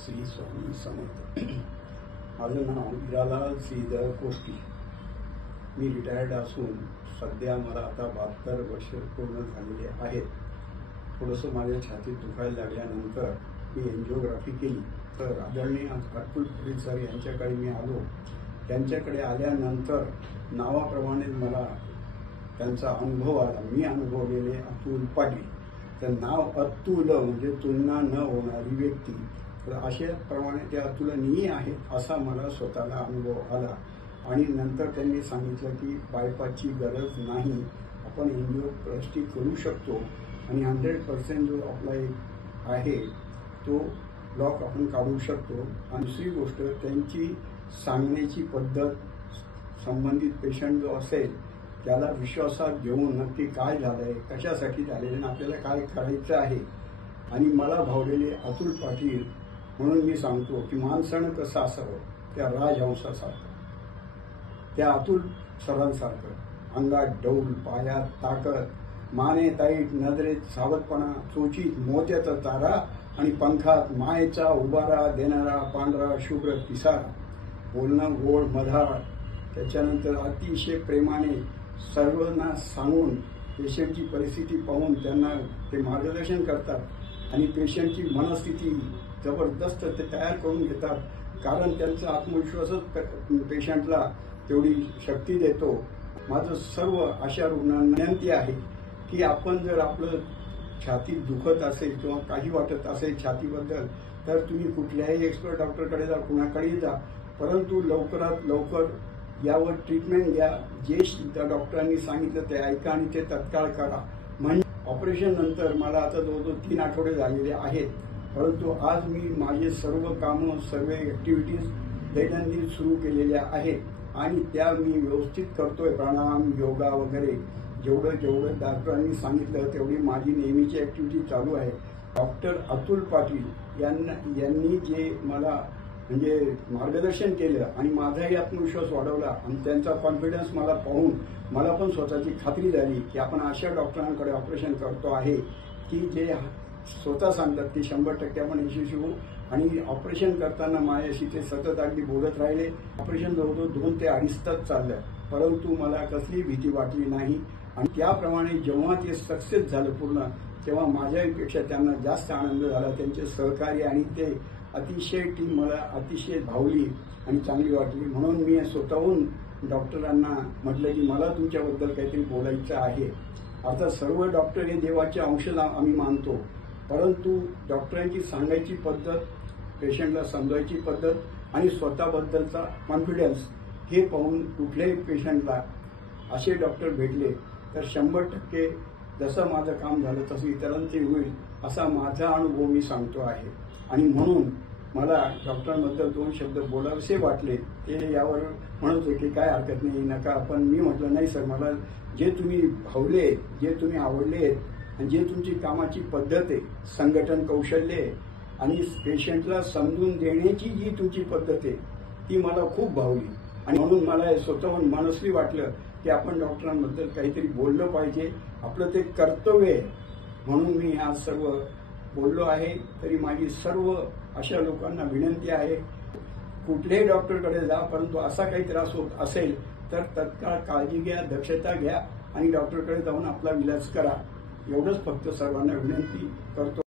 श्री स्वामी समर्थ। माझं नाव हिरालाल श्रीधर कोष्टी। मी रिटायर्ड असून सध्या मला आता 72 वर्ष पूर्ण झालेले आहेत। थोडंसं माझ्या छातीत दुखायला लागल्यानंतर मी एंजिओग्राफी केली तर आदरणीय अतुल पाटील सर यांच्याकडे मी आलो। त्यांच्याकडे आल्यानंतर नावाप्रमाणे मला त्यांचा अनुभव आला। मी अनुभवलेले अतुल पाटील, तर नाव अतुल म्हणजे तुलना न होणारी व्यक्ती, तर अशाप्रमाणे ते अतुलनीय आहेत असा मला स्वतःला अनुभव आला। आणि नंतर त्यांनी सांगितलं की बायपासची गरज नाही, आपण एंजिओप्लास्टी करू शकतो आणि 100% जो अप्लाय आहे तो ब्लॉक आपण काढू शकतो। आणि दुसरी गोष्ट, त्यांची सांगण्याची पद्धत, संबंधित पेशंट जो असेल त्याला विश्वासात घेऊन नक्की काय झालंय, कशासाठी झालेलं आणि आपल्याला काय करायचं आहे। आणि मला भावलेले अतुल पाटील म्हणून मी सांगतो की माणसानं कसं असावं, त्या राजहंसासारखं, त्या अतुल सरांसारखं, अंगात डौल, पायात ताकद, माने ताईट, नजरेत सावधपणा, चोचीत मोत्याचा तारा आणि पंखात मायेचा उभारा देणारा पांढरा शुभ्र पिसारा, बोलणं गोड मधाळ, त्याच्यानंतर अतिशय प्रेमाने सर्वांना सांगून पेशंटची परिस्थिती पाहून त्यांना ते मार्गदर्शन करतात आणि पेशंटची मनस्थिती जबरदस्त ते तयार करून घेतात, कारण त्यांचा आत्मविश्वासच पेशंटला तेवढी शक्ती देतो। माझं सर्व अशा रुग्णांना विनंती आहे की आपण जर आपलं छातीत दुखत असेल किंवा काही वाटत असेल छातीबद्दल, तर तुम्ही कुठल्याही एक्सपर्ट डॉक्टरकडे जा, कुणाकडेही जा, परंतु लवकरात लवकर यावर ट्रीटमेंट घ्या। जे त्या डॉक्टरांनी सांगितलं ते ऐका आणि ते तत्काळ करा। म्हणजे ऑपरेशन नंतर मला आता जवळजवळ 3 आठवडे झालेले आहेत, परंतु आज मी माझे सर्व कामं, सर्व ऍक्टिव्हिटीज दैनंदिन सुरू केलेल्या आहेत आणि त्या मी व्यवस्थित करतोय। प्राणायाम, योगा वगैरे जेवढं डॉक्टरांनी सांगितलं तेवढी माझी नेहमीची ऍक्टिव्हिटी चालू आहे। डॉक्टर अतुल पाटील यांनी जे मला म्हणजे मार्गदर्शन केलं आणि माझाही आत्मविश्वास वाढवला आणि त्यांचा कॉन्फिडन्स मला पाहून मला पण स्वतःची खात्री झाली की आपण अशा डॉक्टरांकडे ऑपरेशन करतो आहे की जे स्वतः सांगतात की 100% आपण यशस्वी होऊ। आणि ऑपरेशन करताना माझ्याशी ते सतत अगदी बोलत राहिले। ऑपरेशन जवळजवळ 2 ते 2.5 तास चाललं, परंतु मला कसली भीती वाटली नाही। आणि त्याप्रमाणे जेव्हा ते सक्सेस झालं पूर्ण, तेव्हा माझ्यापेक्षा त्यांना जास्त आनंद झाला। त्यांचे सहकार्य आणि ते अतिशय टीम मला अतिशय भावली आणि चांगली वाटली। म्हणून मी स्वतःहून डॉक्टरांना म्हटलं की मला तुमच्याबद्दल काहीतरी बोलायचं आहे। आता सर्व डॉक्टर हे देवाचे अंश आम्ही मानतो, परंतु डॉक्टरांची सांगायची पद्धत, पेशंटला समजायची पद्धत आणि स्वतःबद्दलचा कॉन्फिडन्स हे पाहून कुठल्याही पेशंटला असे डॉक्टर भेटले तर 100% जसं माझं काम झालं तसं इतरांचे होईल असा माझा अनुभव मी सांगतो आहे। आणि म्हणून मला डॉक्टरांबद्दल 2 शब्द बोलावेसे वाटले। ते यावर म्हणत होते की काय हरकत नाही, नका, पण मी म्हटलं नाही सर, मला जे तुम्ही भावले, जे तुम्ही आवडले आणि जे तुमची कामाची पद्धत आहे, संघटन कौशल्य आहे आणि पेशंटला समजून देण्याची जी तुमची पद्धत आहे ती मला खूप भावली। आणि म्हणून मला स्वतःहून मनस्वी वाटलं की आपण डॉक्टरांबद्दल काहीतरी बोललं पाहिजे, आपलं ते कर्तव्य आहे। म्हणून मी आज सर्व बोललो आहे। तरी माझी सर्व अशा लोकांना विनंती आहे, कुठल्याही डॉक्टरकडे जा, परंतु असा काही त्रास होत असेल तर तत्काळ काळजी घ्या, दक्षता घ्या आणि डॉक्टरकडे जाऊन आपला इलाज करा। एवढंच फक्त सर्वांना विनंती करतो।